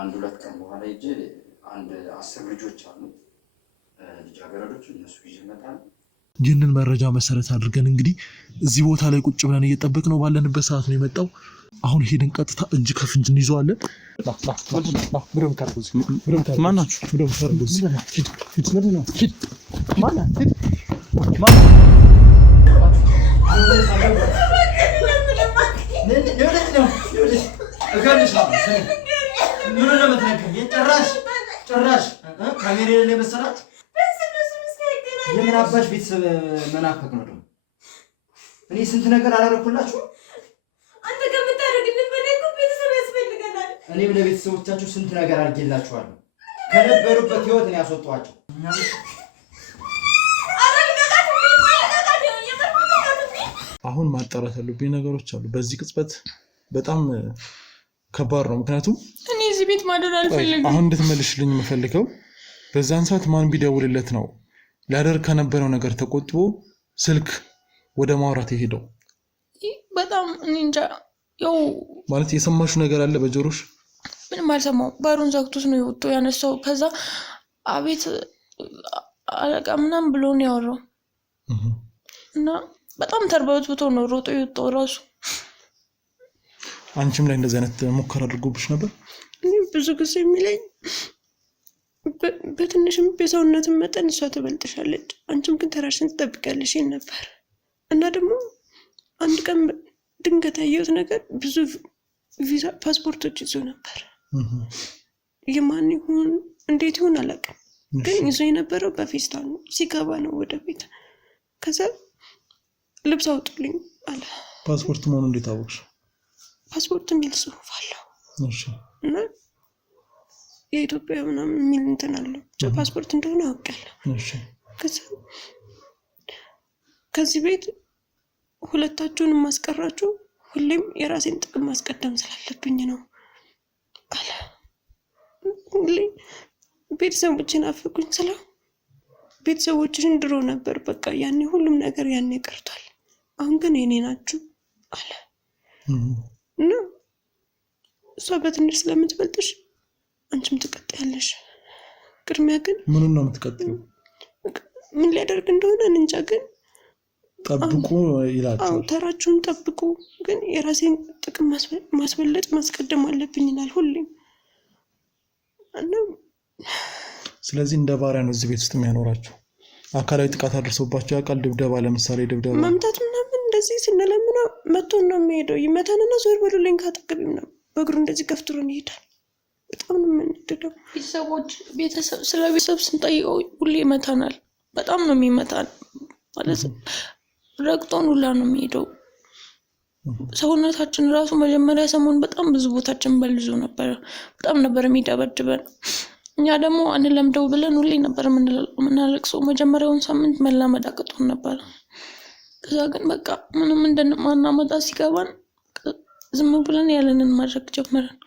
አንድ ሁለት ቀን በኋላ ሄጄ አንድ 10 ልጆች አሉ ልጃገረዶች እነሱ ይዤ እመጣለሁ። ይህንን መረጃ መሰረት አድርገን እንግዲህ እዚህ ቦታ ላይ ቁጭ ብለን እየጠበቅነው ባለንበት ሰዓት ነው የመጣው። አሁን ሄደን ቀጥታ እጅ ከፍንጅ እንይዘዋለን። ጭራሽ ካሜራ ላይ መሰራት የምን አባሽ ቤተሰብ መናፈቅ ነው ደግሞ? እኔ ስንት ነገር አላረኩላችሁ። አንተ ከምታደርግልን በላይ እኮ ቤተሰብ ያስፈልገናል። እኔም ለቤተሰቦቻችሁ ስንት ነገር አድርጌላችኋለሁ። ከነበሩበት ህይወት ነው ያስወጣኋቸው። አሁን ማጣራት ያሉብኝ ነገሮች አሉ። በዚህ ቅጽበት በጣም ከባድ ነው። ምክንያቱም እኔ እዚህ ቤት ማደር አልፈልግም። አሁን እንድትመልሽልኝ የምፈልገው በዛን ሰዓት ማን ቢደውልለት ነው ሊያደርግ ከነበረው ነገር ተቆጥቦ ስልክ ወደ ማውራት የሄደው? በጣም እንጃ። ያው ማለት የሰማሹ ነገር አለ በጆሮሽ? ምንም አልሰማሁም። ባሩን ዘግቶት ነው የወጣው ያነሳው። ከዛ አቤት አለቃ ምናምን ብሎ ነው ያወራው እና በጣም ተርበትብቶ ነው ሮጦ የወጣው ራሱ። አንቺም ላይ እንደዚህ አይነት ሙከራ አድርጎብሽ ነበር? ብዙ ጊዜ የሚለኝ በትንሽም በሰውነትም መጠን እሷ ትበልጥሻለች፣ አንቺም ግን ተራሽን ትጠብቂያለሽ ነበር። እና ደግሞ አንድ ቀን ድንገት ያየሁት ነገር ብዙ ቪዛ ፓስፖርቶች ይዞ ነበር። የማን ይሁን እንዴት ይሁን አላውቅም፣ ግን ይዞ የነበረው በፌስታል ነው። ሲገባ ነው ወደ ቤት። ከዛ ልብስ አውጡልኝ አለ። ፓስፖርት መሆኑ እንዴት አወቅሽ? ፓስፖርት የሚል ጽሑፍ አለው እና የኢትዮጵያ ምናምን የሚል እንትን አለው። ፓስፖርት እንደሆነ አውቃለሁ። ከዚህ ቤት ሁለታችሁን ማስቀራችሁ ሁሌም የራሴን ጥቅም ማስቀደም ስላለብኝ ነው አለ። ሁሌ ቤተሰቦችን አፈቁኝ ስለው ቤተሰቦችን ድሮ ነበር በቃ ያኔ ሁሉም ነገር ያኔ ቀርቷል፣ አሁን ግን የኔ ናችሁ አለ እና እሷ በትንሽ ስለምትበልጥሽ አንቺም ትቀጥያለሽ። ቅድሚያ ግን ምኑን ነው የምትቀጥዩ? ምን ሊያደርግ እንደሆነ እንጃ፣ ግን ጠብቁ ይላችሁ። ተራችሁን ጠብቁ፣ ግን የራሴን ጥቅም ማስበለጥ ማስቀደም አለብኝ ይላል ሁሌም እና ስለዚህ እንደ ባሪያ ነው እዚህ ቤት ውስጥ የሚያኖራችሁ። አካላዊ ጥቃት አድርሶባቸው ያውቃል? ድብደባ፣ ለምሳሌ ድብደባ፣ መምታት ምናምን እንደዚህ ስንለምነው መጥቶን ነው የሚሄደው። ይመታንና ዞር በሉልኝ ካጠገቤም ነው በእግሩ እንደዚህ ገፍትሮን ይሄዳል። በጣም ነው የምንደደው። ስለ ቤተሰብ ስንጠይቀው ሁሌ ይመታናል። በጣም ነው የሚመታን ማለት ረግጦን ሁላ ነው የሚሄደው። ሰውነታችን ራሱ መጀመሪያ ሰሞን በጣም ብዙ ቦታችን በልዞ ነበር። በጣም ነበር የሚደበድበን። እኛ ደግሞ አንለምደው ብለን ሁሌ ነበር የምናለቅሰው። መጀመሪያውን ሳምንት መላመድ አቅቶን ነበር። ከዛ ግን በቃ ምንም እንደማናመጣ ሲገባን ዝም ብለን ያለንን ማድረግ ጀመረን።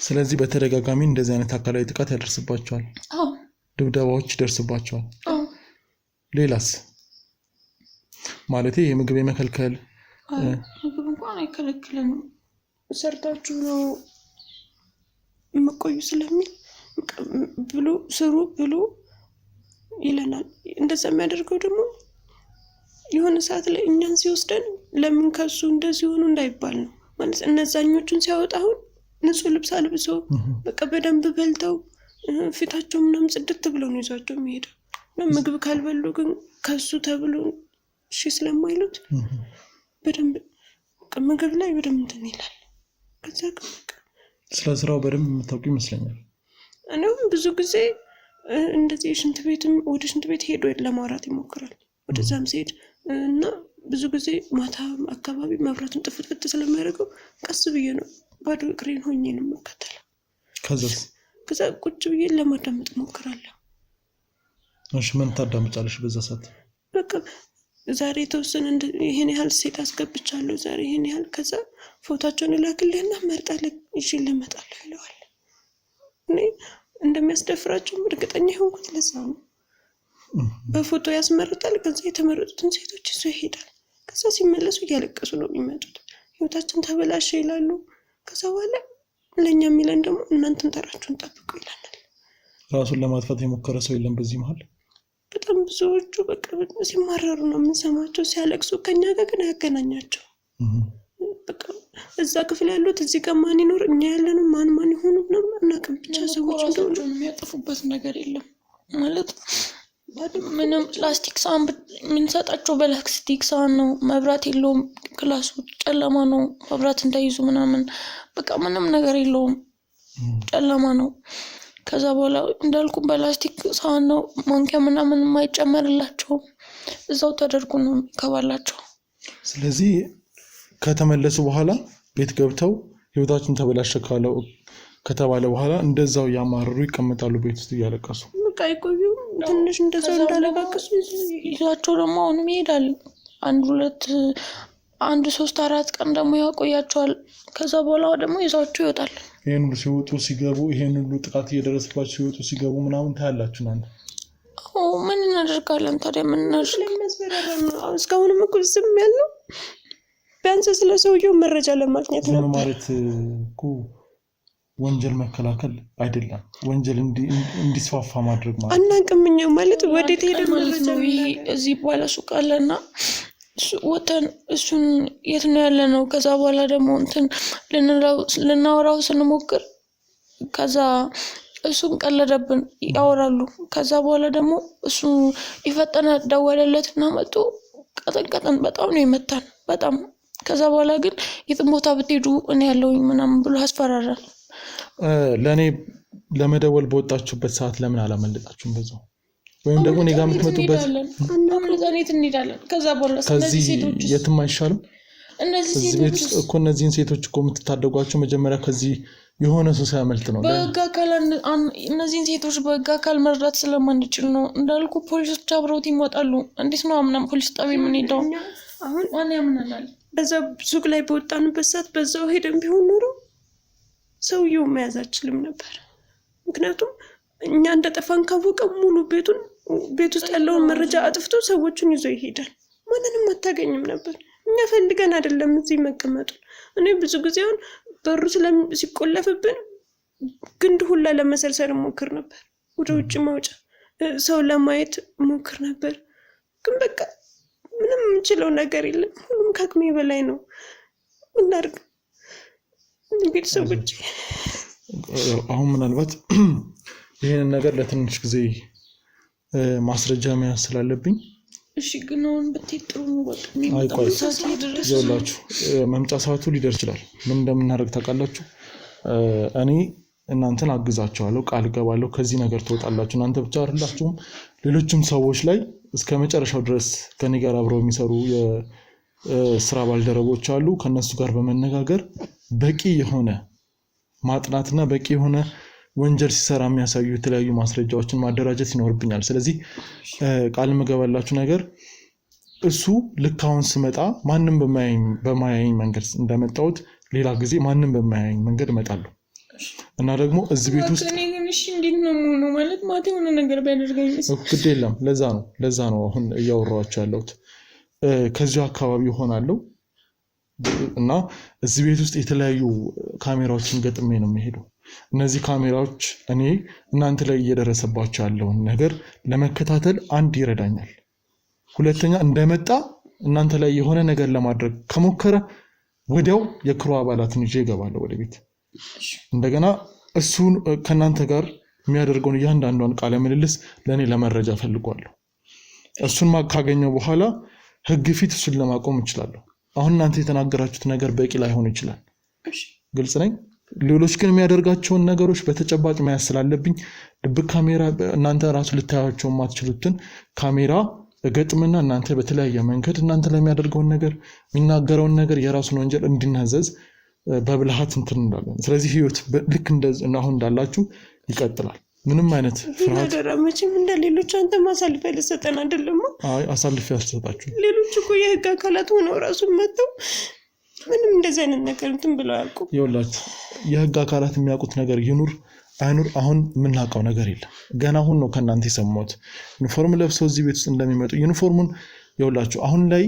ስለዚህ በተደጋጋሚ እንደዚህ አይነት አካላዊ ጥቃት ያደርስባቸዋል? አዎ። ድብደባዎች ይደርስባቸዋል? አዎ። ሌላስ? ማለት የምግብ የመከልከል? ምግብ እንኳን አይከለክለንም፣ ሰርታችሁ ነው የምቆዩ ስለሚል ብሉ ስሩ ብሉ ይለናል። እንደዛ የሚያደርገው ደግሞ የሆነ ሰዓት ላይ እኛን ሲወስደን ለምን ከሱ እንደዚህ ሆኑ እንዳይባል ነው ማለት። እነዛኞቹን ሲያወጣ አሁን ንጹህ ልብስ አልብሶ በቃ በደንብ በልተው ፊታቸው ምናምን ጽድት ብለው ነው ይዟቸው የሚሄደው። ምግብ ካልበሉ ግን ከሱ ተብሎ እሺ ስለማይሉት በደንብ ምግብ ላይ በደንብ እንትን ይላል። ከዛ ስለ ስራው በደንብ የምታውቁ ይመስለኛል። እኔም ብዙ ጊዜ እንደዚህ ሽንት ቤትም ወደ ሽንት ቤት ሄዶ ለማውራት ይሞክራል። ወደዛም ሲሄድ እና ብዙ ጊዜ ማታ አካባቢ መብራቱን ጥፍጥፍት ስለሚያደርገው ቀስ ብዬ ነው ባዶ እግሬን ሆኜ ነው የምከተለው። ከዛ ቁጭ ብዬ ለማዳመጥ ሞክራለሁ። እሺ ምን ታዳምጫለሽ በዛ ሰዓት? በቃ ዛሬ ተወሰነ ይሄን ያህል ሴት አስገብቻለሁ ዛሬ ይሄን ያህል፣ ከዛ ፎቶአቸውን ላክልህና መርጣለህ እሺ ልመጣለሁ ይለዋል። እኔ እንደሚያስደፍራቸው እርግጠኛ ሆንኩት ለዛ ነው። በፎቶ ያስመርጣል። ከዛ የተመረጡትን ሴቶች ይዞ ይሄዳል። ከዛ ሲመለሱ እያለቀሱ ነው የሚመጡት። ህይወታችን ተበላሸ ይላሉ። ከዛ በኋላ ለኛ የሚለን ደግሞ እናንተን ተራችሁን ጠብቁ ይላል። ራሱን ለማጥፋት የሞከረ ሰው የለም በዚህ መሃል? በጣም ብዙዎቹ በቃ ሲማረሩ ነው የምንሰማቸው፣ ሲያለቅሱ። ከኛ ጋር ግን አያገናኛቸው። በቃ እዛ ክፍል ያሉት እዚህ ጋር ማን ይኖር እኛ ያለነው ማን ይሆኑ ነው እናቅም። ብቻ ሰዎች እንደሆነ የሚያጠፉበት ነገር የለም ማለት ምንም ላስቲክ ሳህን የምንሰጣቸው በላስቲክ ሳህን ነው። መብራት የለውም፣ ክላሱ ጨለማ ነው። መብራት እንዳይዙ ምናምን በቃ ምንም ነገር የለውም፣ ጨለማ ነው። ከዛ በኋላ እንዳልኩ በላስቲክ ሳህን ነው። ማንኪያ ምናምን የማይጨመርላቸው እዛው ተደርጎ ነው የሚከባላቸው። ስለዚህ ከተመለሱ በኋላ ቤት ገብተው ህይወታችን ተበላሸ ከተባለ በኋላ እንደዛው ያማረሩ ይቀመጣሉ ቤት ውስጥ እያለቀሱ። በቃ አይቆዩም። ትንሽ እንደዛው እንዳለቃቀሱ ይዟቸው ደግሞ አሁንም ይሄዳል። 1 3 4 ቀን ደግሞ ያቆያቸዋል። ከዛ በኋላ ደግሞ ይዟቸው ይወጣል። ይሄን ሁሉ ሲወጡ ሲገቡ፣ ይሄን ሁሉ ጥቃት እየደረሰባቸው ሲወጡ ሲገቡ ምናምን ታያላችሁ እናንተ። ምን እናደርጋለን ታዲያ? ምን እናደርጋለን? እስካሁንም እኮ ዝም ያለው ቢያንስ ስለ ሰውየው መረጃ ለማግኘት ነው። ማለት እኮ ወንጀል መከላከል አይደለም፣ ወንጀል እንዲስፋፋ ማድረግ ማለት አናቅምኛው ማለት ወዴት ሄደ መረጃ ነው። ይሄ እዚህ ባለ ሱቅ አለና ወተን እሱን የት ነው ያለ ነው። ከዛ በኋላ ደግሞ እንትን ልናወራው ስንሞክር ከዛ እሱን ቀለደብን ያወራሉ። ከዛ በኋላ ደግሞ እሱ ይፈጠነ ደወለለትና መጡ ቀጠን በጣም ነው ይመታን በጣም። ከዛ በኋላ ግን የትም ቦታ ብትሄዱ እኔ ያለውኝ ምናምን ብሎ አስፈራራል። ለኔ ለመደወል በወጣችሁበት ሰዓት ለምን አላመለጣችሁም? በዛው ወይም ደግሞ እኔ ጋር የምትመጡበት አምልጣኔት እንሄዳለን። ከዛ በኋላ ከዚህ የትም አይሻልም? እነዚህ ቤት እኮ እነዚህን ሴቶች እኮ የምትታደጓቸው መጀመሪያ ከዚህ የሆነ ሰው ሳያመልጥ ነው። በህግ አካል እነዚህን ሴቶች በህግ አካል መርዳት ስለማንችል ነው። እንዳልኩ ፖሊሶች አብረውት ይመጣሉ። እንዴት ነው አምናም ፖሊስ ጣቢያ የምንሄደው? አሁን ማን ያምናል? በዛ ሱቅ ላይ በወጣንበት ሰዓት በዛው ሄደን ቢሆን ኖሮ ሰውየው መያዝ አችልም ነበር። ምክንያቱም እኛ እንደጠፋን ካወቀ ሙሉ ቤት ውስጥ ያለውን መረጃ አጥፍቶ ሰዎቹን ይዞ ይሄዳል። ማንንም አታገኝም ነበር። እኛ ፈልገን አይደለም እዚህ መቀመጡ። እኔ ብዙ ጊዜ አሁን በሩ ሲቆለፍብን ግንድ ሁላ ለመሰልሰል ሞክር ነበር፣ ወደ ውጭ ማውጫ ሰው ለማየት ሞክር ነበር። ግን በቃ ምንም የምችለው ነገር የለም። ሁሉም ከአቅሜ በላይ ነው። ምን ላድርግ? ቤተሰቦች አሁን ምናልባት ይሄንን ነገር ለትንሽ ጊዜ ማስረጃ መያዝ ስላለብኝ እሺ፣ ግን አሁን በትይ ጥሩ ነው። በቃ ይኸውላችሁ መምጫ ሰዓቱ ሊደርስ ይችላል። ምን እንደምናደርግ ታውቃላችሁ? እኔ እናንተን አግዛቸዋለሁ፣ ቃል ገባለሁ። ከዚህ ነገር ትወጣላችሁ። እናንተ ብቻ አይደላችሁም፣ ሌሎችም ሰዎች ላይ እስከ መጨረሻው ድረስ ከኔ ጋር አብረው የሚሰሩ የስራ ባልደረቦች አሉ። ከነሱ ጋር በመነጋገር በቂ የሆነ ማጥናትና በቂ የሆነ ወንጀል ሲሰራ የሚያሳዩ የተለያዩ ማስረጃዎችን ማደራጀት ይኖርብኛል። ስለዚህ ቃል መገባላችሁ ነገር እሱ ልክ አሁን ስመጣ ማንም በማያየኝ መንገድ እንደመጣሁት ሌላ ጊዜ ማንም በማያየኝ መንገድ እመጣለሁ እና ደግሞ እዚህ ቤት ውስጥ እኔ ግን እሺ እንዴት ነው የምሆነው? ማለት ማታ የሆነ ነገር ቢያደርገኝ ግድ የለም። ለዛ ነው አሁን እያወራኋቸው ያለሁት። ከዚሁ አካባቢ ሆናለሁ እና እዚህ ቤት ውስጥ የተለያዩ ካሜራዎችን ገጥሜ ነው የሚሄደው። እነዚህ ካሜራዎች እኔ እናንተ ላይ እየደረሰባቸው ያለውን ነገር ለመከታተል አንድ ይረዳኛል፣ ሁለተኛ እንደመጣ እናንተ ላይ የሆነ ነገር ለማድረግ ከሞከረ ወዲያው የክሩ አባላትን ይዤ እገባለሁ ወደ ቤት። እንደገና እሱን ከእናንተ ጋር የሚያደርገውን እያንዳንዷን ቃለ ምልልስ ለእኔ ለመረጃ ፈልጓለሁ። እሱን ካገኘው በኋላ ህግ ፊት እሱን ለማቆም እችላለሁ። አሁን እናንተ የተናገራችሁት ነገር በቂ ላይሆን ይችላል፣ ግልጽ ነኝ። ሌሎች ግን የሚያደርጋቸውን ነገሮች በተጨባጭ መያዝ ስላለብኝ ድብቅ ካሜራ እናንተ ራሱ ልታያቸው የማትችሉትን ካሜራ ገጥምና እናንተ በተለያየ መንገድ እናንተ ላይ የሚያደርገውን ነገር የሚናገረውን ነገር የራሱን ወንጀል እንዲናዘዝ በብልሃት እንትን እንዳለን። ስለዚህ ህይወት ልክ አሁን እንዳላችሁ ይቀጥላል። ምንም አይነት ፍርሃት መቼም እንደሌሎች አንተ ማሳልፈ ልሰጠን አይደለም። አይ አሳልፈ ያስሰጣችሁ ሌሎች እኮ የህግ አካላት ሆነው ራሱን መጥተው ምንም እንደዚህ አይነት ነገር እንትን ብለው አያውቁም። ይኸውላችሁ የህግ አካላት የሚያውቁት ነገር ይኑር አይኑር አሁን የምናውቀው ነገር የለም። ገና አሁን ነው ከእናንተ የሰማሁት ዩኒፎርም ለብሰው እዚህ ቤት ውስጥ እንደሚመጡ። ዩኒፎርሙን ይኸውላችሁ አሁን ላይ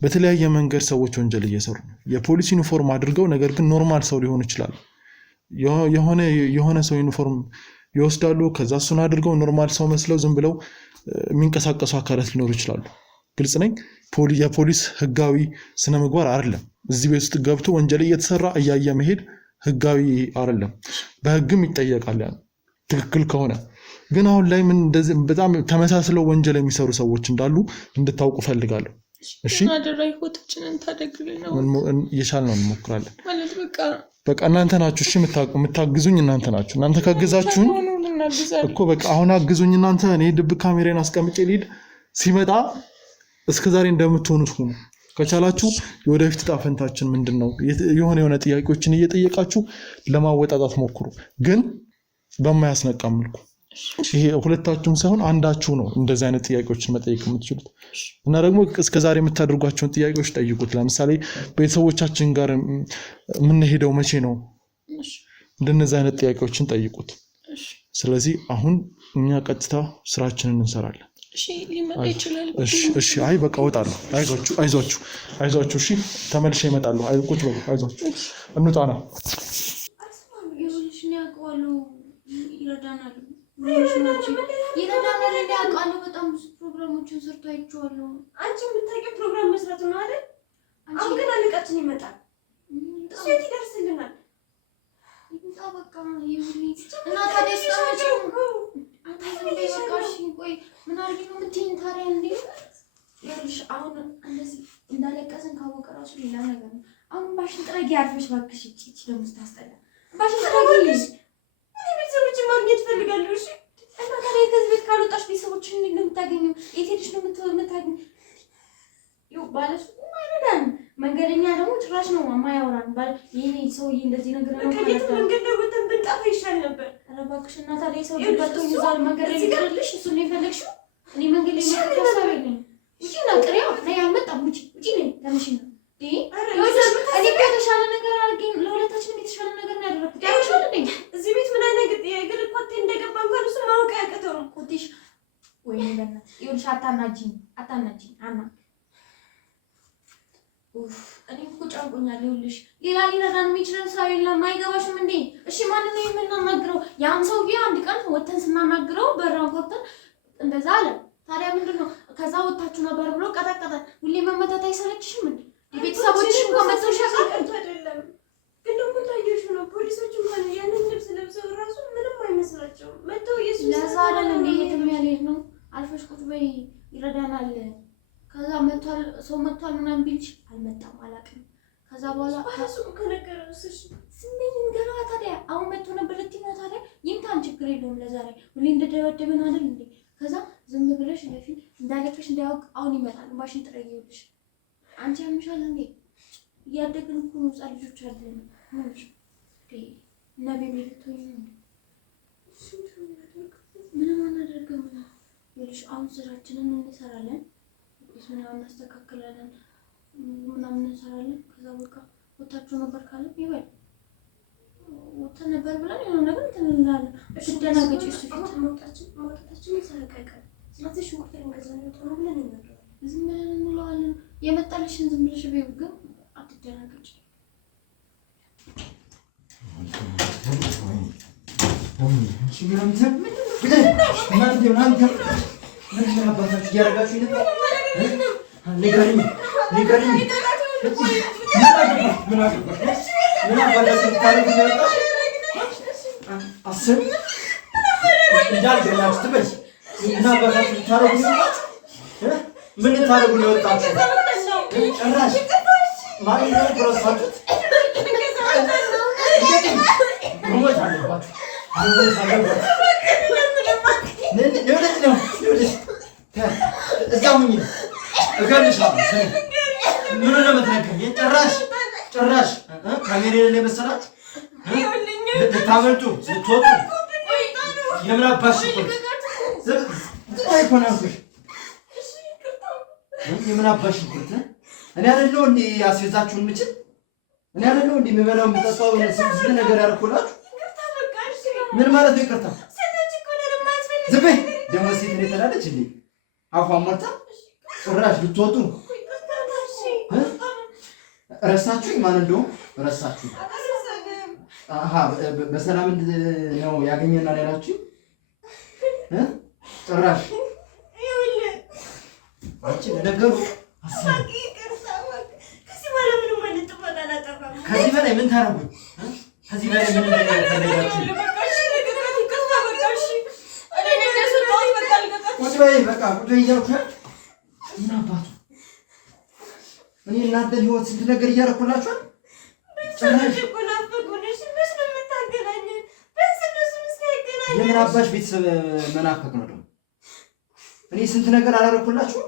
በተለያየ መንገድ ሰዎች ወንጀል እየሰሩ ነው። የፖሊስ ዩኒፎርም አድርገው ነገር ግን ኖርማል ሰው ሊሆኑ ይችላሉ። የሆነ ሰው ዩኒፎርም ይወስዳሉ። ከዛ እሱን አድርገው ኖርማል ሰው መስለው ዝም ብለው የሚንቀሳቀሱ አካላት ሊኖሩ ይችላሉ። ግልጽ ነኝ። የፖሊስ ህጋዊ ስነ ምግባር አይደለም። እዚህ ቤት ውስጥ ገብቶ ወንጀል እየተሰራ እያየ መሄድ ህጋዊ አይደለም። በህግም ይጠየቃል ያ ትክክል ከሆነ። ግን አሁን ላይ ምን እንደዚህ በጣም ተመሳስለው ወንጀል የሚሰሩ ሰዎች እንዳሉ እንድታውቁ ፈልጋለሁ። እሺ አደራይ ህይወታችንን ታደግልኝ ነው እየቻልን እንሞክራለን ማለት በቃ እናንተ ናችሁ። እሺ የምታግዙኝ እናንተ ናችሁ። እናንተ ካገዛችሁኝ እኮ በቃ አሁን አግዙኝ እናንተ። እኔ ድብቅ ካሜራን አስቀምጬ ልሂድ። ሲመጣ እስከዛሬ እንደምትሆኑት ሁኑ። ከቻላችሁ የወደፊት ዕጣ ፈንታችን ምንድነው? የሆነ ጥያቄዎችን እየጠየቃችሁ ለማወጣጣት ሞክሩ፣ ግን በማያስነቃ መልኩ። ይሄ ሁለታችሁም ሳይሆን አንዳችሁ ነው እንደዚህ አይነት ጥያቄዎችን መጠየቅ የምትችሉት። እና ደግሞ እስከዛሬ የምታደርጓቸውን ጥያቄዎች ጠይቁት። ለምሳሌ ቤተሰቦቻችን ጋር የምንሄደው መቼ ነው? እንደነዚህ አይነት ጥያቄዎችን ጠይቁት። ስለዚህ አሁን እኛ ቀጥታ ስራችንን እንሰራለን። እሺ ሊመጣ ይችላል። እሺ አይ በቃ እወጣለሁ። አይዟችሁ እሺ ተመልሼ እመጣለሁ። ቁጭ በሉ። አይዟችሁ እንውጣ ነው። ይረዳናል ያውቃለሁ። በጣም ብዙ ፕሮግራሞችን ሰርቶ አይቼዋለሁ። አንቺ የምታውቂው ፕሮግራም መስራት ነው አይደል? አሁን ግን አለቃችን ይመጣል። እሱ የት ይደርስልናል? ይምጣ በቃ ይሁን። እና ታዲያ ስታመጪው አንተ በቃሽ። ቆይ ምን አድርጊ ነው የምትይኝ ታዲያ? እንዴ ይኸውልሽ አሁን እንደዚህ እንዳለቀስን ካወቀ ራሱ ሌላ ነገር ነው። አሁን ባሽን ጥረጊ አርፈሽ እባክሽ። እቺ ደግሞ ስታስጠላ ባሽን ጥረጊ። እኔ ቤተሰቦችን ማግኘት እፈልጋለሁ። እሺ እና ታዲያ ከዚህ ቤት ካልወጣሽ ቤተሰቦችን እንዴት ነው የምታገኘው? የት ሄድሽ ነው የምታገኘው? ይኸው ባለሱቁ አይረዳንም። መንገደኛ ደግሞ ጭራሽ ነው የማያወራን። ይሄ ሰውዬ እንደዚህ ነገር ነው ማለት ነው። መንገድ ነው ወተን ብንጠፋ ይሻል ነበር። ኧረ እባክሽ እና ታዲያ ሰው ቢበጠው ይዛል መንገድ ላይ ይቀርልሽ። እሱ ነው የፈለግሽው? እኔ መንገድ ላይ መከታተል ነኝ። እሺ እና ቅሪያ ነይ አልመጣም። ውጪ ነኝ ለምሽ ነው እኔ የተሻለ ነገር አድርገኝ። ለሁለታችንም የተሻለ ነገር ነው ያደረኩት። ያውሻል ነኝ እዚህ ቤት ምን አይነት የእግር ኮቴ እንደገባ እንኳን እሱ ማወቅ ያቀተው ነው። ኮቴሽ ወይኔ በእናትሽ ይኸውልሽ፣ አታናጂኝ አና እኔ እኮ ጨንቆኛል። ይኸውልሽ ሌላ ሊረዳን የሚችለን ሰው የለም። አይገባሽም እንዴ? እሺ ማንን ነው የምናናግረው? ያን ሰውዬ አንድ ቀን ወተን ስናናግረው በራን ከፍተን እንደዛ አለ። ታዲያ ምንድነው? ከዛ ወጣችሁ ነበር ብሎ ቀጠቀጠ። ሁሌ መመታት አይሰለችሽም እንዴ? የቤተሰቦችሽ እንኳን መተውሻል አይደለም? ግን ደግሞ ታየሽ ነው ፖሊሶች እንኳን ያንን ልብስ ለብሰው ራሱ ምንም አይመስላቸውም። መተው ኢየሱስ ለዛ አይደል እንዴ? የትም ያልሄድ ነው። አልፈሽ ቁጭ በይ ይረዳናል። ከዛ ሰው መጥቷል ምናምን ቢልሽ አልመጣም አላውቅም። ከዛ በኋላ ራሱ ከነገረው ስንኝ እንገራ ታዲያ አሁን መጥቶ ነበር ልትይኝ ነው። ታዲያ ይምታን ችግር የለውም። ለዛሬ ሁሌ እንደደበደብን አይደል እንዴ? ከዛ ዝም ብለሽ ለፊት እንዳለፈሽ እንዳያውቅ አሁን ይመጣል። ማሽን ጥረጊውልሽ አንቺ ያምሻል እንዴ? እያደግን እኮ ነው። ህፃን ልጆች አይደለም ማለት እና ቤቢ ልትሆኝ ነው። ምንም አናደርግም። ይኸውልሽ አሁን ስራችንን እንሰራለን፣ ምናምን እናስተካክላለን፣ ምናምን እንሰራለን። ከዛ በቃ ወታችሁ ነበር ካለ ይበል ወታ ነበር ብለን የሆነ ነገር እንላለን። ትደናገጪ እሱ ፊት ማውጣታችን ይሰረቀቀ። ስለዚህ ሽንኩርት ገዛን ነው ብለን እንነግራለን። ዝም ብለን እንለዋለን። የመጣልሽን ዝም ብለሽ ቤው ግን አትደናገጪ። ምን ታረጉ ነው የወጣችሁ? ጭራሽ ማን ነው ብሮሳችሁት? ሞት አለባችሁ። እዛው ሁኚ እገልሻለሁ። ምን ነው የምትነግሪኝ? ጭራሽ ካሜራ ላይ መሰላት ልታመልጡ ልትወጡ የምን አባሽ የምን አባሽ እኔ አይደለሁ እንዴ ያስይዛችሁን ምችል? እኔ አይደለሁ እንዴ የምበላው የምጠጣው ስንት ነገር ያደረኩላችሁ? ምን ማለት ነው ይቅርታ? ዝም በይ ደግሞ ሴት ነው ተላለች እንዴ? አፏን ሞልታ ጭራሽ ልትወጡ ረሳችሁኝ? ማን እንደው ረሳችሁ? በሰላም ነው ያገኘናል ያላችሁ ጭራሽ አንቺ ነገሩ ከዚህ በላይ ምን ታረጉኝ? ከዚህ በላይ ምን እንደፈለጋችሁ? ቁጭ በይ በቃ ቁጭ በይ እያልኩ ምን አባቱ እኔ እናንተ ህይወት ስንት ነገር እያደረኩላችኋል። የምን አባሽ ቤተሰብ መናፈቅ ነው ደግሞ? እኔ ስንት ነገር አላደረኩላችሁም?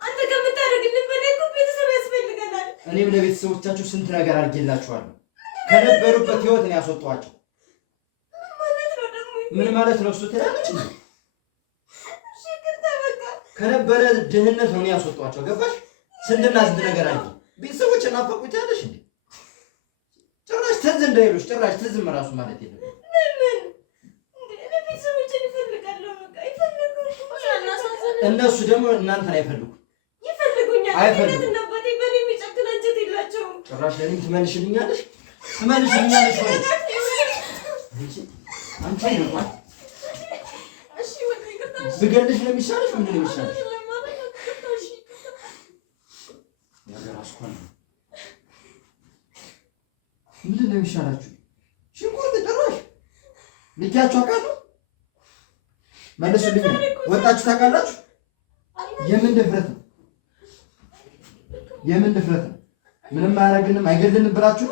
አንተ ከምታደርግልን በላይ እኮ ቤተሰብ ያስፈልገናል። እኔም ለቤተሰቦቻችሁ ስንት ነገር አድርጌላችኋለሁ። ከነበሩበት ህይወት ነው ያስወጣኋቸው። ምን ማለት ነው እሱ ትላለች? ከነበረ ድህነት ነው ያስወጣኋቸው። ገባሽ? ስንትና ስንት ነገር አለ። ቤተሰቦች ናፈቁት ያለሽ እንዴ? ጭራሽ ትዝ እንዳይሉሽ ጭራሽ ትዝም እራሱ ማለት የለም። እነሱ ደግሞ እናንተን አይፈልጉም። አይፈልጉም። ጭራሽ ለእኔም ትመልሽልኛለሽ ወይ? አንቺ ነው ብገልሽ ነው የሚሻለሽ? ምንድን ነው የሚሻለሽ? ምንድን ነው የሚሻላችሁ? ሽንኩርት ጭራሽ ልኪያችሁ አውቃለሁ። መልሱልኝ። ወጣችሁ ታውቃላችሁ? የምን ድፍረት ነው? የምን ድፍረት ነው? ምንም አያደርግንም አይገድልንም ብላችሁ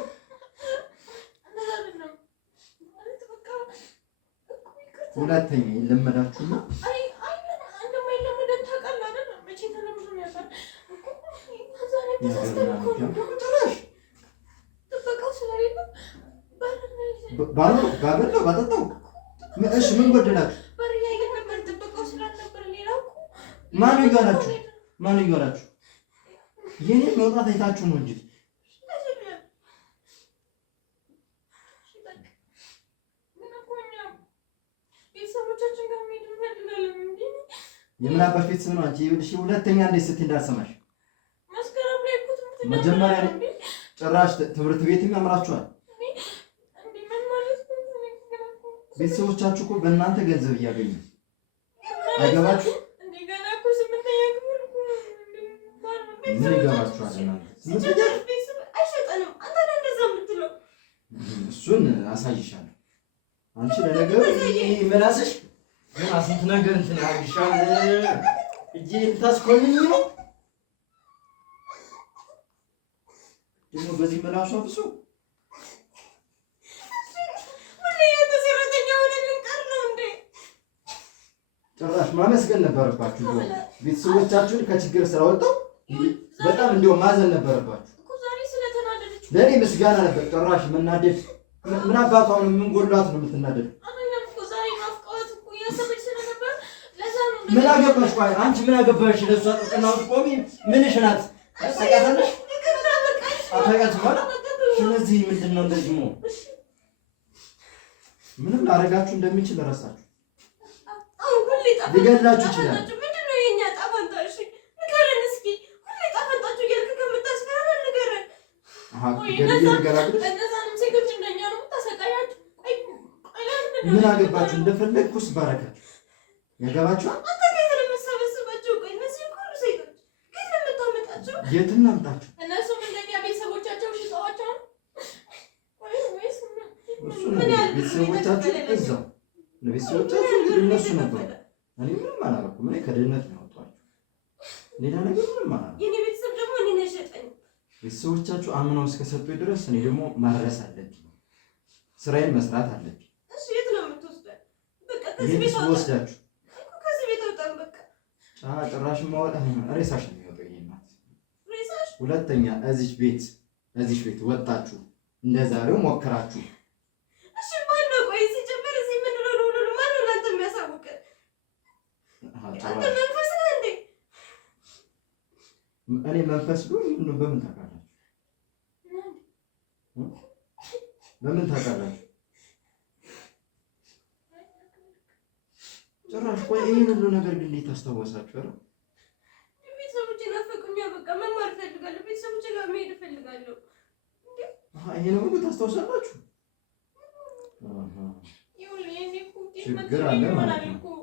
ሁለተኛ ይለመዳችሁና ባበላው ባጠጣው እሺ ምን ጎደላችሁ? ማን ይገላችሁ? የኔ መውጣት አይታችሁ ነው እንጂ የምን አባሽ ቤተሰብ ነው አንቺ? ይኸውልሽ ሁለተኛ እንዴት ስትይ እንዳልሰማሽ መጀመሪያ ጭራሽ ትምህርት ቤትም ያምራችኋል። ቤተሰቦቻችሁ እኮ በእናንተ ገንዘብ እያገኙ አይገባችሁ? ምን ይገባችኋል እናንተ? እሱን አሳይሻለሁ። አንቺ ለነገሩ ምላስሽ ገና ስንት ነገር እንትን ያርግሻል። እጄ ልታስኮልኝ ነው ደግሞ በዚህ ምላሷ ብሶ ጭራሽ ማመስገን ነበረባችሁ። ቤተሰቦቻችሁን ከችግር ስላወጣው በጣም እንዲያው ማዘን ነበረባችሁ። ለእኔ ምስጋና ነበር። ጭራሽ መናደድ ምን አባቷ ነው? ምን ጎሏት ነው የምትናደድ? ምን አገባሽ? ቆይ አንቺ ምን አገባሽ? ለሷ ጥቅናው ቆሚ ምንሽ ናት? አሰቃተለሽ አታውቃት ማለት ስለዚህ ምንድነው እንደዚህ ነው? ምንም ላረጋችሁ እንደሚችል ረሳችሁ። ሊገድላችሁ ይችላል። ምንድነው የኛ ጣፋንታሽ? ንገረን እስኪ። ሁሌ ጣፋንታችሁ እያልክ ከምታስፈራራ ንገረን። እነዛንም ሴቶች እንደኛ ነው የምታሰቃያችሁ? ምን አገባችሁ? እንደፈለግኩስ ባረጋችሁ ያገባችኋል። አንተ ከየት ነው የምትሰበስባቸው? ቆይ እነዚህ ሁሉ ሴቶች ከየት ነው የምታመጣቸው? የትን አምጣችሁ? እነሱም እንደኛ ቤተሰቦቻቸው ሽጠዋቸው ወይስ ቤተሰቦቻችሁ እዛው ለቤተሰቦቻችሁ እነሱ ነበሩ። እኔ ምንም አላደረኩም። እኔ ከድህነት ነው ያወጣኋቸው። ሌላ ነገር ምንም አላደረኩም። የኔ ቤተሰብ ደግሞ እኔ ነው የሸጠኝ። ቤተሰቦቻችሁ አምነው እስከሰጡኝ ድረስ እኔ ደግሞ ማድረስ አለብኝ። ስራዬን መስራት አለብኝ። እሺ የት ነው የምትወስደን? በቃ ከዚህ ቤት ወስዳችሁ ከዚህ ቤት አውጣን። በቃ ጭራሽ ማወጣ ሬሳሽ ነው የሚወጣው። ይሄ ናት ሬሳሽ። ሁለተኛ እዚች ቤት ወጣችሁ እንደዛሬው ሞክራችሁ እሺ ማነው? ቆይ ሲጀመር እዚህ ምን ነው ነው ማነው ለአንተ የሚያሳውቅህ? አንተ መንፈስ ነህ እንዴ? እኔ መንፈስ ነው። በምን ታውቃላችሁ? በምን ታውቃላችሁ? ጭራሽ ቆይ ይሄን ሁሉ ነገር ግን እንዴት አስታወሳችሁ? ኧረ ቤተሰቦቼ ናፈቁኝ። በቃ መማር እፈልጋለሁ። ቤተሰቦቼ ጋር መሄድ እፈልጋለሁ። ይሄን ሁሉ ታስታውሳላችሁ? ችግር አለ ማለት ነው።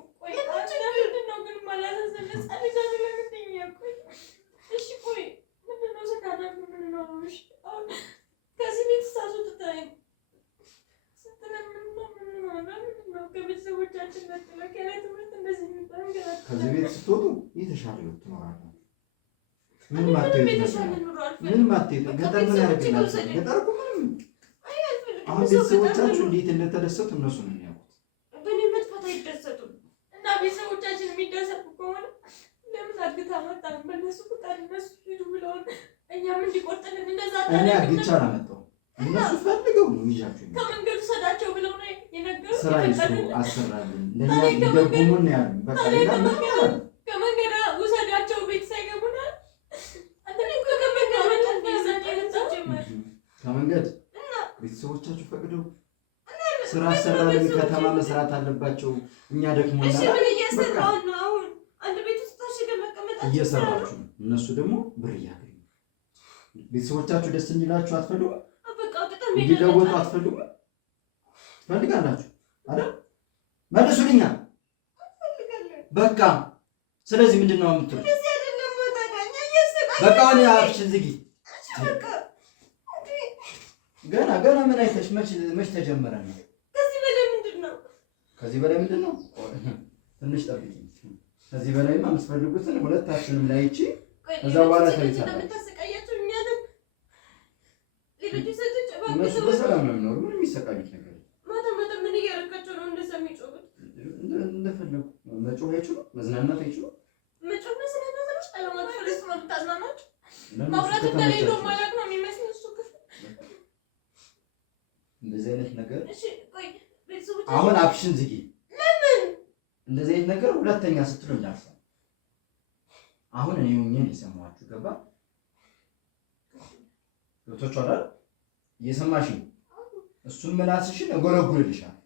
ከዚህ ቤት ሳስወጥተኸኝ ከቤተሰቦቻችን ከዚህ ቤት ስትወጡ የተሻለ ህይወት ትኖራላችሁ። ምንም አትሄዱ። ገጠር ምን ያደርግላችሁ? ገጠር እኮ ምንም አሁን ቤተሰቦቻችሁ እንዴት እንደተደሰቱ እነሱ ነው የሚያውቁት። በእኔ መጥፋት አይደሰቱም። እና ቤተሰቦቻችን የሚደሰቱ ከሆነ ለምን አግታ መጣን? በእነሱ ቁጣ እነሱ ሂዱ ብለውን እኛም እንዲቆርጥልን እንደዛ እኔ አግቻ አላመጣሁም። እነሱ ፈልገው ነው ይዣቸው ከመንገዱ ሰዳቸው ብለው ነው የነገሩት። ስራ ይስሩ አሰራልን ለኛ ይደጉሙን ያሉ በቃ ሌላ ምን ማለት ከመንገድ ውሰዳቸው ቤት ሳይገቡና ከመንገድ ቤተሰቦቻችሁ ፈቅደው ስራ አሰራልን። ከተማ መስራት አለባቸው። እኛ ደክሞና እየሰራችሁ ነው። እነሱ ደግሞ ብር እያገኙ ቤተሰቦቻችሁ ደስ እንዲላችሁ አትፈልጉ? እንዲለወጡ አትፈልጉ? ትፈልጋላችሁ አይደል? መልሱልኛ በቃ። ስለዚህ ምንድን ነው የምትሉት? በቃ ወዲያ አፍሽን ዝጊ። ገና ምን አይተሽ መች ተጀመረ ነው? ከዚህ በላይ ምንድን ነው? ትንሽ ጠብቂ። ከዚህ በላይማ የምትፈልጉትን ሁለታችንም ላይ እቺ ከዛ በኋላ ታይታላችሁ። እነሱ በሰላም ነው የሚኖሩ። ምንም የሚሰቃዩት ነገር እንደፈለጉ መጮህ አይችሉም፣ መዝናናት አይችሉም። እንደዚህ አይነት ነገር አሁን አፍሽን ዝጊ። እንደዚህ አይነት ነገር ሁለተኛ ስትሉ እንዳልሰማ። አሁን እኔ ምን የሰማችሁ ገባ? ዶክተር አይደል እየሰማሽኝ? እሱን ምላስሽን እጎለጉልልሻለሁ።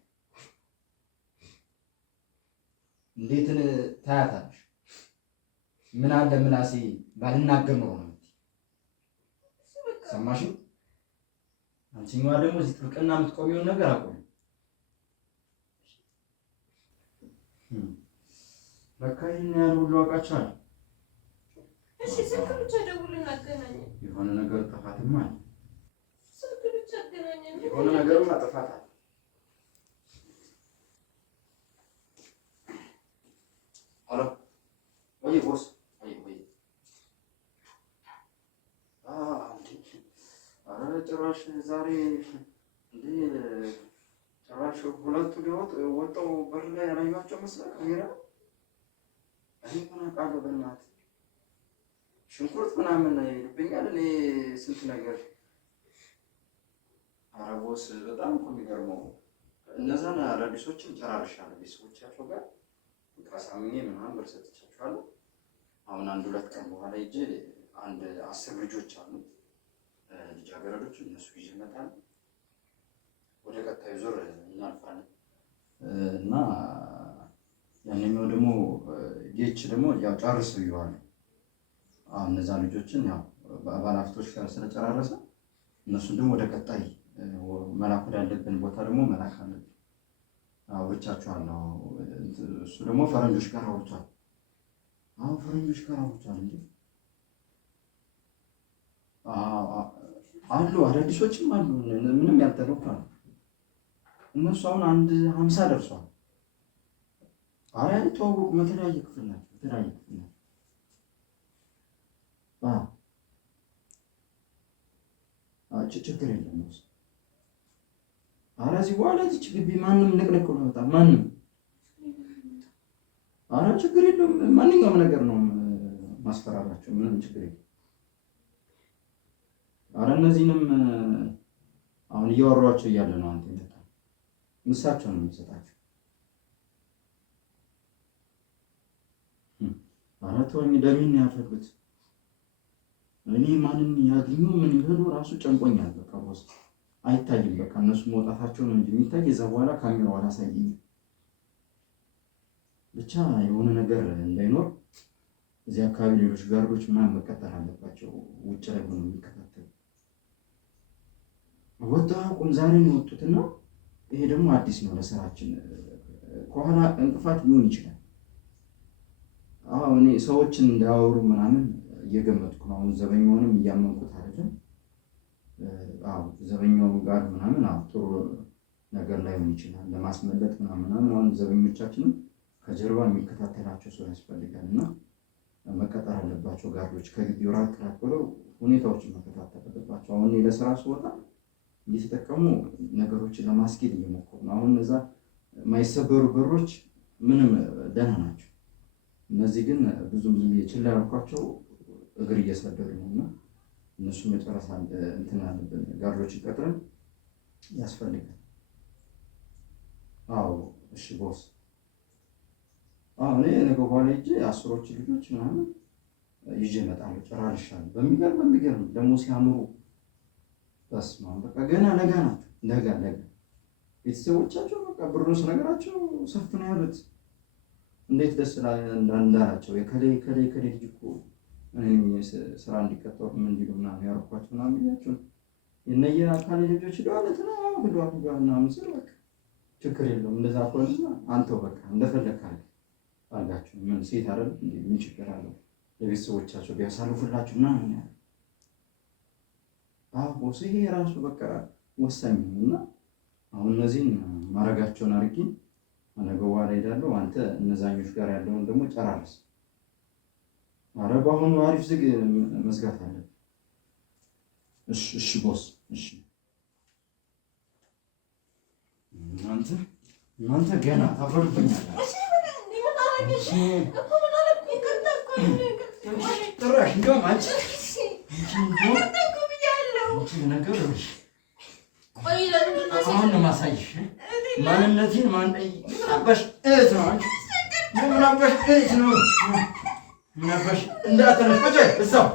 እንዴት ታያታለሽ? ምን አለ ምላሴ ባልናገር ነው ነው። ሰማሽኝ? አንቺኛዋ ደግሞ እዚህ ጥብቅና የምትቆሚውን ነገር አቆሚ። በቃ ይሄን ያህል ሁሉ አውቃችኋለሁ። እሺ ስልክ ብቻ ደውልና አገናኘን። የሆነ ነገር ጥፋትማ አለ። ስልክ ብቻ አገናኘን። የሆነ ነገርማ ጥፋት አለ። ሄሎ ወይ ቦስ ወይ አረ ጭራሽ ዛሬ እንዴ ጭራሽ ሁለቱ ወጣው በር ላይ ያላዩዋቸው መስለህ ካሜራ እኔ ምን አውቃለሁ። በእናትህ ሽንኩርት ምናምን ይልብኛል። እኔ ስንት ነገር ኧረ ቦስ በጣም እኮ የሚገርመው እነዛን አዳዲሶችን ጨራርሻለሁ። ቤተሰቦቻቸው ጋር አሳምኜ ምናምን ብር ሰጥቻቸዋለሁ። አሁን 1-2 ቀን በኋላ ሂጅ አንድ 10 ልጆች አሉ ልጃገረዶች፣ እነሱ ይዤ እመጣለሁ። ወደ ቀጣዩ ዙር እናልፋለን እና ያንኛው ደግሞ ጌች ደግሞ ያው ጨርስ ብየዋለሁ። እነዛ ልጆችን ያው ባለሀብቶች ጋር ስለጨራረሰ እነሱን ደግሞ ወደ ቀጣይ መላክ ወዳለብን ቦታ ደግሞ መላክ አለብን። አውርቻችኋለሁ። እሱ ደግሞ ፈረንጆች ጋር አውርቷል። ፈረንጆች ጋር አውርቷል እንጂ አሉ አዳዲሶችም አሉ። ምንም ያልተነኩ አሉ። እነሱ አሁን 50 ደርሷል። አይ ተዋወቁ። በተለያየ ክፍል ናቸው። ችግር የለም። ኧረ እዚህ በኋላ እዚች ግቢ ማንም ንቅንቅ ብሎ አይወጣም። ማንም ኧረ ችግር የለውም። ማንኛውም ነገር ነው ማስፈራራቸው። ምንም ችግር የለም። ኧረ እነዚህንም አሁን እያወሯቸው እያለ ነው አንተ የመጣ ምሳቸው ነው የሚሰጣቸው። ኧረ ተወኝ። ደሜን ያፈሉት እኔ ማንን ያገኙ ምን ይበሉ ራሱ ጨንቆኛል። በቃ ቦስ አይታይም። በቃ እነሱ መውጣታቸው ነው እንጂ የሚታይ የዛ በኋላ ካሜራው አላሳየኝም። ብቻ የሆነ ነገር እንዳይኖር እዚህ አካባቢ ሌሎች ጋርዶች ምናምን መቀጠር አለባቸው። ውጭ ላይ ሆኖ የሚከታተሉ ወጣ ቁም ዛሬ ነው የወጡትና ይሄ ደግሞ አዲስ ነው ለስራችን። ከኋላ እንቅፋት ሊሆን ይችላል። እኔ ሰዎችን እንዳያወሩ ምናምን እየገመጥኩ ነው። አሁን ዘበኛውንም እያመንኩት አይደለም። ዘበኛው ጋር ምናምን ጥሩ ነገር ላይሆን ይችላል ለማስመለጥ ምናምን። አሁን ዘበኞቻችንም ከጀርባ የሚከታተላቸው ሰው ያስፈልጋል እና መቀጠር አለባቸው። ጋርዶች ከግቢው ራቅ ብለው ሁኔታዎችን መከታተል አለባቸው። አሁን ለስራ ስወጣ እየተጠቀሙ ነገሮችን ለማስኬድ እየሞከሩ ነው። አሁን እነዛ የማይሰበሩ በሮች ምንም ደህና ናቸው። እነዚህ ግን ብዙም ችላ ያልኳቸው እግር እየሰደዱ ነው እና እነሱ መጨረስ እንትን አለብን። ጋርዶችን ቀጥረን ያስፈልጋል። እሺ ቦስ። እኔ ነገ በኋላ ሂጅ 10 ልጆች ምናምን ይዤ እመጣለሁ። ጨራርሻለሁ። በሚገርም ደግሞ ሲያምሩ በስመ አብ። በቃ ገና ለጋ ናቸው። ለጋ ቤተሰቦቻቸው በቃ ብሩስ ነገራቸው ሰፍ ነው ያሉት። እንዴት ደስ እንዳላቸው የከሌ ልጅ እኮ ስራ እንዲቀጠሩ ምን እንዲሉ ምናምን ያረኳቸው ምናምን ብያቸው የነየ አካሌ ልጆች ሄደዋል ምናምን ስል በቃ ችግር የለውም እንደዛ ከሆነ አንተው በቃ እንደፈለግህ አድርጋቸው። ምን ሴት አይደል እንዴ? ምን ችግር አለው? ለቤተሰቦቻቸው ቢያሳልፉላችሁ ምናምን ያለ ቦስ። ይሄ ራሱ በቃ ወሳኝ ነው እና አሁን እነዚህን ማድረጋቸውን አድርጊ። ነገ በኋላ ሄዳለሁ። አንተ እነዛኞች ጋር ያለውን ደግሞ ጨራርስ። ኧረ በአሁኑ አሪፍ ዝግ መዝጋት አለብን። እሺ ቦስ። እሺ እናንተ ገና ታፈሩብኛላችሁ። ጥራሽ እንደውም አንቺ አሁን ነው ማሳይሽ ማንነቴን። ምናባሽ እህት ነው አንቺ፣ ምናባሽ እህት ነው። ምናባሽ እንዳትነሽ ቁጭ እዛው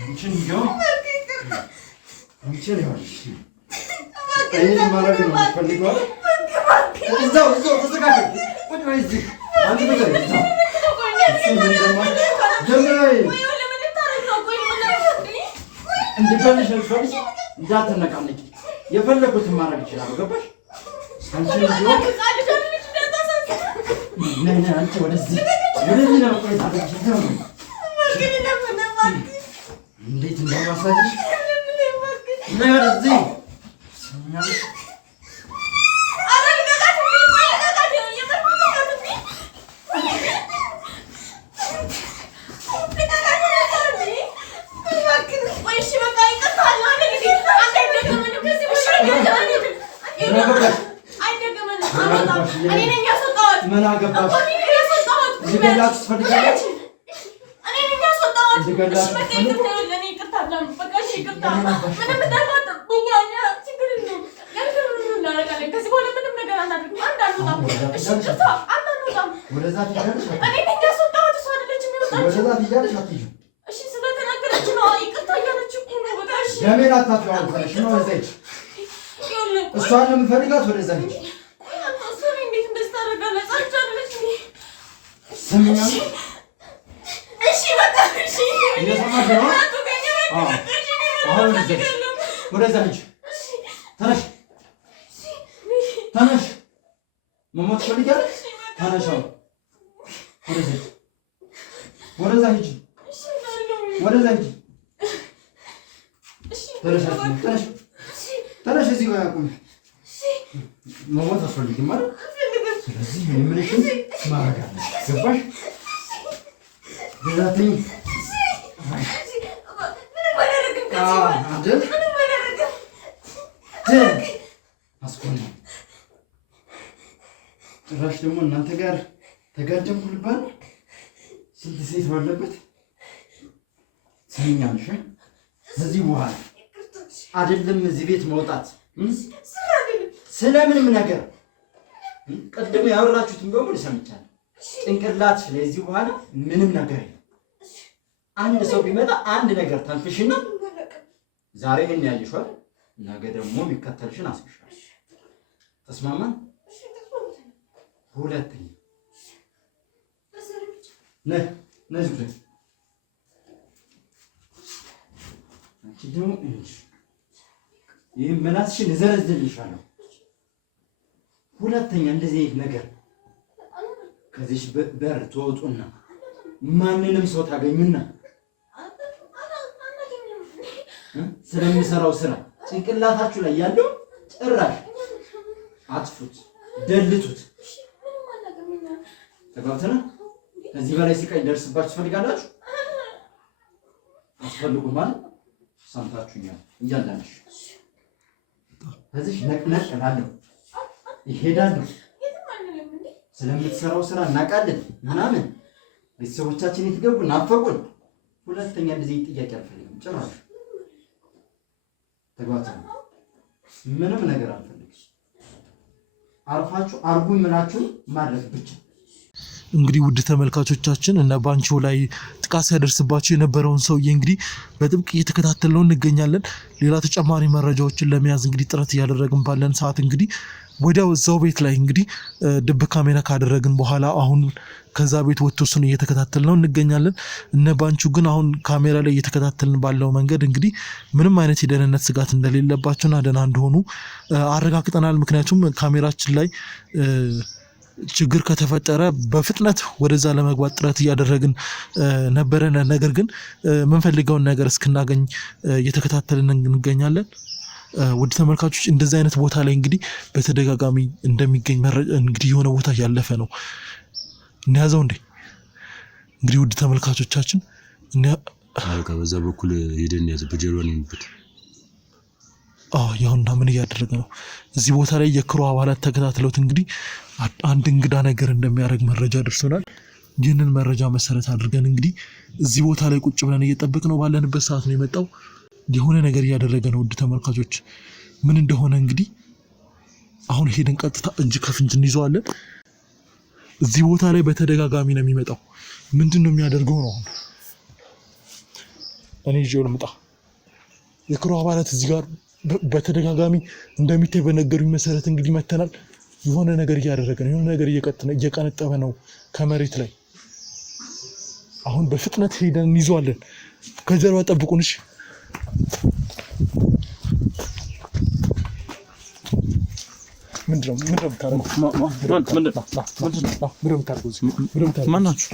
አንቺን እንደውም አንቺን ይሆንሽ ይህን ማድረግ ነው የምትፈልገው። እዛው ተዘጋጅ ቁጭ በይ እዚህ አንቺ ቁጭ በይ እዛው እንድፈልሽ ልፈልሽ እንዳትነቃነቂ። የፈለጉትን ማድረግ ይችላሉ። ገባሽ? አንቺ አንቺ ወደዚህ ነው ቆይታ እንዴት እንደማሳጅሽ ወደዚህ ምን አገባሽ? ልገላት ትፈልጋለች? ለምን አታፍራለሽ? ነው እዚህ እሷን ነው የምፈልጋት። ወደዛ ልጅ ሰምኛለሽ? እሺ በቃ እሺ። እየሰማሽ ነው? አሁን ወደዛ ልጅ ተነሽ። መሞት ትፈልጊያለሽ? ተነሽ። ወደዛ ሂጂ። ተነሽ። እዚህ ጋር ያቁም። መሞት አትፈልጊም ማለት? ስለዚህ የምልሽን ማድረግ አለሽ። ገባሽ? ግዛትኝ አስኮነ ጭራሽ ደግሞ እናንተ ጋር ተጋደምኩ ልባል። ስንት ሴት ባለበት ሰኛልሽ። ከዚህ በኋላ አይደለም እዚህ ቤት መውጣት ስለምንም ነገር ቅድም ያወራችሁትን በሙሉ ሰምቻለሁ። ጭንቅላት ስለዚህ በኋላ ምንም ነገር የለም። አንድ ሰው ቢመጣ አንድ ነገር ተንፍሽና ዛሬ ይሄን ያየሽዋል፣ ነገ ደግሞ የሚከተልሽን አስብሻለሁ። ተስማማን? ሁለተኛ ነዚህ ብለህ አንቺ ደግሞ ይህ ምላስሽን እዘረዝልሻለሁ። ሁለተኛ እንደዚህ ነገር ከዚህ በር ትወጡና ማንንም ሰው ታገኙና ስለሚሰራው ስራ ጭንቅላታችሁ ላይ ያለው ጭራሽ አጥፉት፣ ደልቱት። ተጋብተና ከዚህ በላይ ሲቃይ ደርስባችሁ ትፈልጋላችሁ? አትፈልጉም ማለት ሰምታችሁኛል። እያላንሽ ከዚህ ነቅነቅ እላለሁ፣ ይሄዳለሁ። ስለምትሰራው ስራ እናውቃለን ምናምን ቤተሰቦቻችን የተገቡ ናፈቁን። ሁለተኛ እንደዚህ ጥያቄ አልፈልግም ጭራሽ። ተጋብተና ምንም ነገር አልፈልግም። አርፋችሁ አርጉ ምላችሁ ማድረግ ብቻ። እንግዲህ ውድ ተመልካቾቻችን እነ ባንቾ ላይ ጥቃት ሲያደርስባቸው የነበረውን ሰውዬ እንግዲህ በጥብቅ እየተከታተልነው እንገኛለን። ሌላ ተጨማሪ መረጃዎችን ለመያዝ እንግዲህ ጥረት እያደረግን ባለን ሰዓት እንግዲህ ወዲያው እዛው ቤት ላይ እንግዲህ ድብቅ ካሜራ ካደረግን በኋላ አሁን ከዛ ቤት ወጥቶ እሱን እየተከታተልነው እንገኛለን። እነ ባንቹ ግን አሁን ካሜራ ላይ እየተከታተልን ባለው መንገድ እንግዲህ ምንም አይነት የደህንነት ስጋት እንደሌለባቸውና ደህና እንደሆኑ አረጋግጠናል። ምክንያቱም ካሜራችን ላይ ችግር ከተፈጠረ በፍጥነት ወደዛ ለመግባት ጥረት እያደረግን ነበረ። ነገር ግን የምንፈልገውን ነገር እስክናገኝ እየተከታተልን እንገኛለን። ውድ ተመልካቾች እንደዚህ አይነት ቦታ ላይ እንግዲህ በተደጋጋሚ እንደሚገኝ እንግዲህ የሆነ ቦታ ያለፈ ነው እንያዘው እንዴ። እንግዲህ ውድ ተመልካቾቻችን ከበዛ በኩል ሄደን ያዘ በጀርባን ይምበት ያውና ምን እያደረገ ነው? እዚህ ቦታ ላይ የክሩ አባላት ተከታትለውት እንግዲህ አንድ እንግዳ ነገር እንደሚያደርግ መረጃ ደርሶናል። ይህንን መረጃ መሰረት አድርገን እንግዲህ እዚህ ቦታ ላይ ቁጭ ብለን እየጠበቅነው ባለንበት ሰዓት ነው የመጣው። የሆነ ነገር እያደረገ ነው። ውድ ተመልካቾች ምን እንደሆነ እንግዲህ አሁን ሄደን ቀጥታ እጅ ከፍንጅ እንይዘዋለን። እዚህ ቦታ ላይ በተደጋጋሚ ነው የሚመጣው። ምንድን ነው የሚያደርገው ነው? እኔ ይዤው ልምጣ። የክሩ አባላት እዚህ ጋር በተደጋጋሚ እንደሚታይ በነገሩኝ መሰረት እንግዲህ መተናል። የሆነ ነገር እያደረገ ነው። የሆነ ነገር እየቀነጠበ ነው ከመሬት ላይ። አሁን በፍጥነት ሄደን እንይዘዋለን። ከጀርባ ጠብቁን እሺ። ምንድነው የምታደርጉት? ማናችሁ?